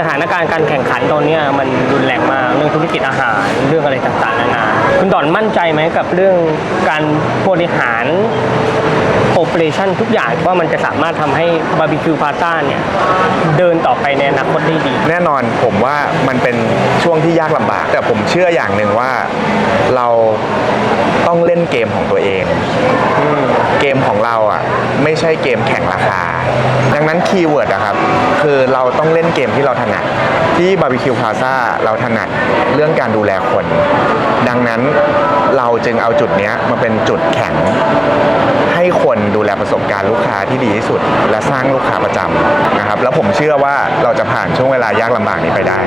สถานการณ์การแข่งขันตอนนี้มันรุนแรงมากเรื่องธุรกิจอาหารเรื่องอะไรต่างๆนานาคุณดอนมั่นใจไหมกับเรื่องการบริหารโอเปอเรชั่นทุกอย่างว่ามันจะสามารถทำให้บาร์บีคิวพาซ่าเนี่ยเดินต่อไปในอนาคตได้ดีแน่นอนผมว่ามันเป็นช่วงที่ยากลำบากแต่ผมเชื่ออย่างหนึ่งว่าเราต้องเล่นเกมของตัวเองเกมของเราอ่ะไม่ใช่เกมแข่งราคาดังนั้นคีย์เวิร์ดอะครับคือเราต้องเล่นเกมที่เราถนัดที่บาร์บีคิวพลาซ่าเราถนัดเรื่องการดูแลคนดังนั้นเราจึงเอาจุดนี้มาเป็นจุดแข็งให้คนดูแลประสบการณ์ลูกค้าที่ดีที่สุดและสร้างลูกค้าประจำนะครับแล้วผมเชื่อว่าเราจะผ่านช่วงเวลายากลำบากนี้ไปได้